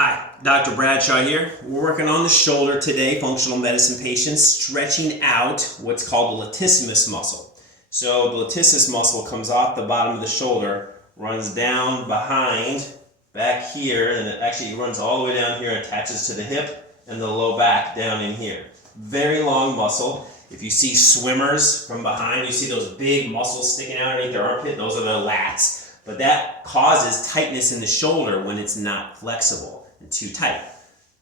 Hi, Dr. Bradshaw here. We're working on the shoulder today, functional medicine patients, stretching out what's called the latissimus muscle. So the latissimus muscle comes off the bottom of the shoulder, runs down behind, back here, and it actually runs all the way down here and attaches to the hip and the low back down in here. Very long muscle. If you see swimmers from behind, you see those big muscles sticking out underneath their armpit, those are the lats. But that causes tightness in the shoulder when it's not flexible and too tight.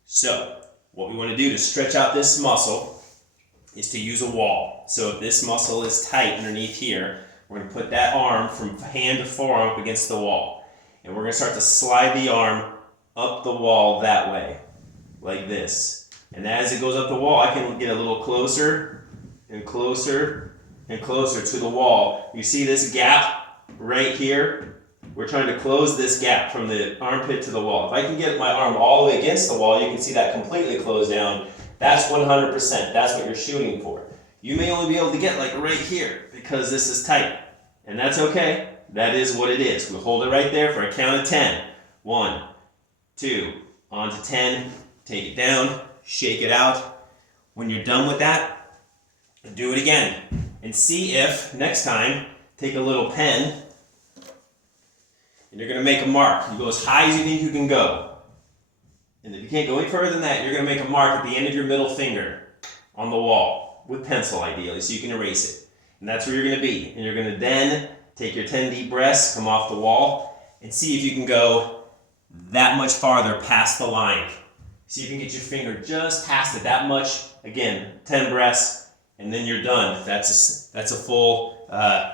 So what we want to do to stretch out this muscle is to use a wall. So if this muscle is tight underneath here, we're going to put that arm from hand to forearm up against the wall. And we're going to start to slide the arm up the wall that way, like this. And as it goes up the wall, I can get a little closer and closer and closer to the wall. You see this gap right here? We're trying to close this gap from the armpit to the wall. If I can get my arm all the way against the wall, you can see that completely closed down. That's 100%. That's what you're shooting for. You may only be able to get like right here because this is tight. And that's okay. That is what it is. We'll hold it right there for a count of 10. 1, 2, on to 10. Take it down. Shake it out. When you're done with that, do it again. And see if next time, take a little pen, and you're going to make a mark. You go as high as you think you can go. And if you can't go any further than that, you're going to make a mark at the end of your middle finger on the wall, with pencil ideally, so you can erase it. And that's where you're going to be. And you're going to then take your 10 deep breaths, come off the wall, and see if you can go that much farther past the line. See if you can get your finger just past it that much. Again, 10 breaths, and then you're done. That's a full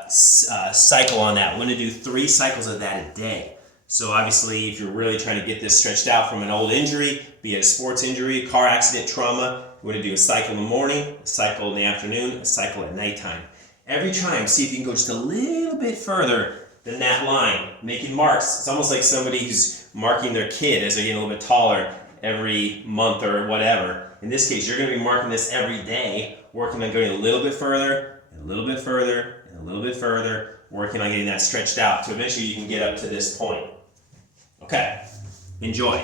cycle on that. We're going to do 3 cycles of that a day. So obviously, if you're really trying to get this stretched out from an old injury, be it a sports injury, car accident, trauma, we're going to do a cycle in the morning, a cycle in the afternoon, a cycle at nighttime. Every time, see if you can go just a little bit further than that line, making marks. It's almost like somebody who's marking their kid as they're getting a little bit taller every month or whatever. In this case, you're going to be marking this every day, working on going a little bit further, and a little bit further, and a little bit further, working on getting that stretched out so eventually you can get up to this point. Okay, enjoy.